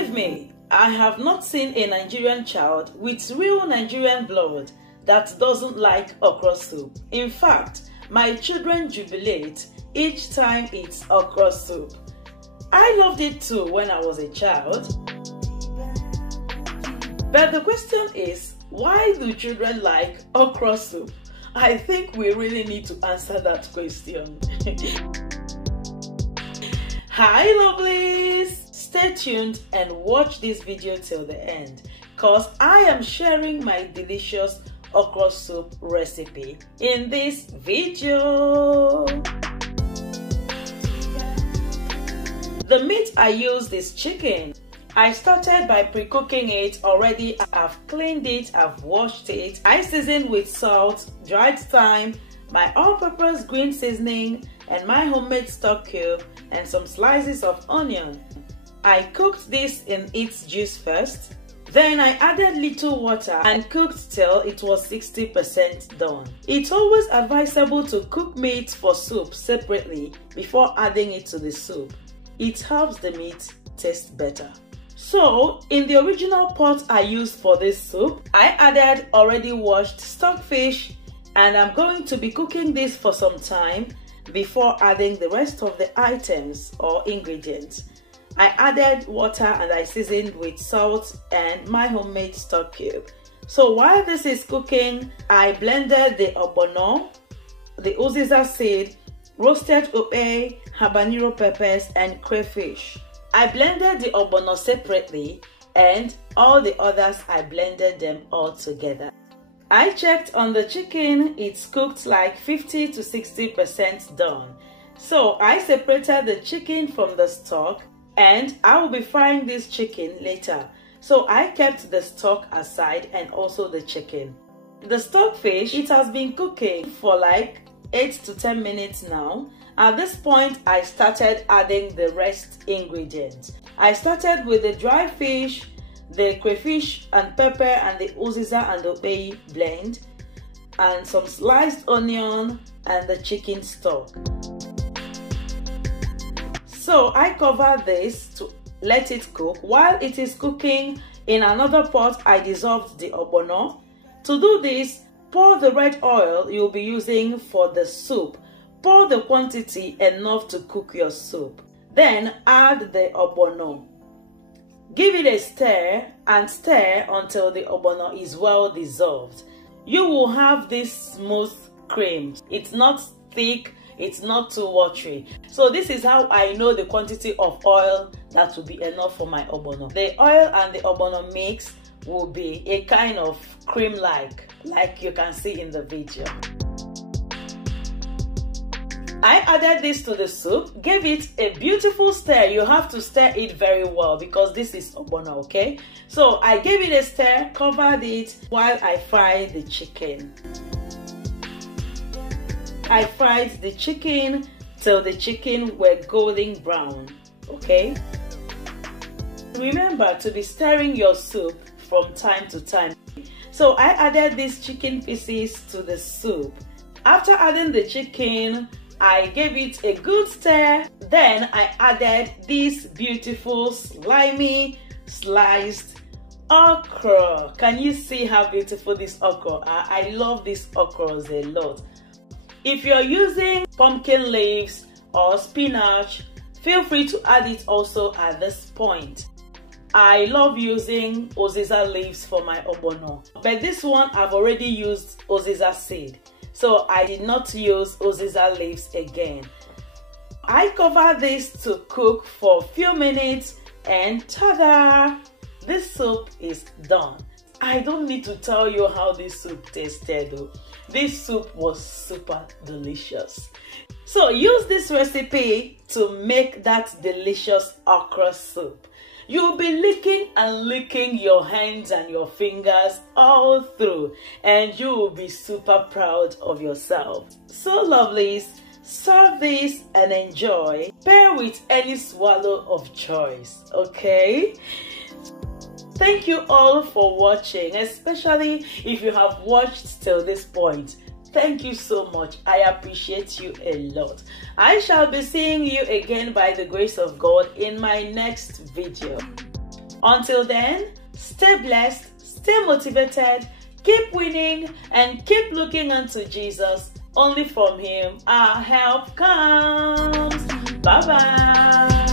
Believe me, I have not seen a Nigerian child with real Nigerian blood that doesn't like okra soup. In fact, my children jubilate each time it's okra soup. I loved it too when I was a child. But the question is, why do children like okra soup? I think we really need to answer that question. Hi lovelies! Stay tuned and watch this video till the end, cause I am sharing my delicious okra soup recipe in this video. The meat I used is chicken. I started by pre-cooking it already. I've cleaned it, I've washed it. I seasoned with salt, dried thyme, my all-purpose green seasoning, and my homemade stock cube, and some slices of onion. I cooked this in its juice first. Then I added little water and cooked till it was 60% done. It's always advisable to cook meat for soup separately before adding it to the soup. It helps the meat taste better. So, in the original pot I used for this soup, I added already washed stockfish, and I'm going to be cooking this for some time before adding the rest of the items or ingredients. I added water and I seasoned with salt and my homemade stock cube. So while this is cooking, I blended the ogbono, the uziza seed, roasted ope, habanero peppers, and crayfish. I blended the ogbono separately, and all the others I blended them all together. I checked on the chicken, it's cooked like 50 to 60% done. So I separated the chicken from the stock, and I will be frying this chicken later. So I kept the stock aside and also the chicken. The stockfish, it has been cooking for like 8 to 10 minutes now. At this point, I started adding the rest ingredients. I started with the dry fish, the crayfish and pepper, and the uziza and obe blend, and some sliced onion and the chicken stock. So I cover this to let it cook. While it is cooking, in another pot I dissolved the ogbono. To do this, pour the red oil you'll be using for the soup. Pour the quantity enough to cook your soup. Then add the ogbono. Give it a stir and stir until the ogbono is well dissolved. You will have this smooth cream. It's not thick, it's not too watery. So this is how I know the quantity of oil that will be enough for my ogbono. The oil and the ogbono mix will be a kind of cream-like you can see in the video. I added this to the soup, gave it a beautiful stir. You have to stir it very well because this is ogbono, okay? So I gave it a stir, covered it while I fried the chicken. I fried the chicken till the chicken were golden brown, okay? Remember to be stirring your soup from time to time. So I added these chicken pieces to the soup. After adding the chicken, I gave it a good stir. Then I added this beautiful slimy sliced okra. Can you see how beautiful this okra are? I love these okras a lot. If you're using pumpkin leaves or spinach, feel free to add it also at this point. I love using uziza leaves for my ogbono, but this one I've already used uziza seed, so I did not use uziza leaves again. I cover this to cook for a few minutes and ta-da! This soup is done. I don't need to tell you how this soup tasted though. This soup was super delicious. So use this recipe to make that delicious okra soup. You'll be licking and licking your hands and your fingers all through, and you will be super proud of yourself. So lovelies, serve this and enjoy. Pair with any swallow of choice, okay? Thank you all for watching, especially if you have watched till this point. Thank you so much. I appreciate you a lot. I shall be seeing you again by the grace of God in my next video. Until then, stay blessed, stay motivated, keep winning, and keep looking unto Jesus. Only from Him our help comes. Bye-bye.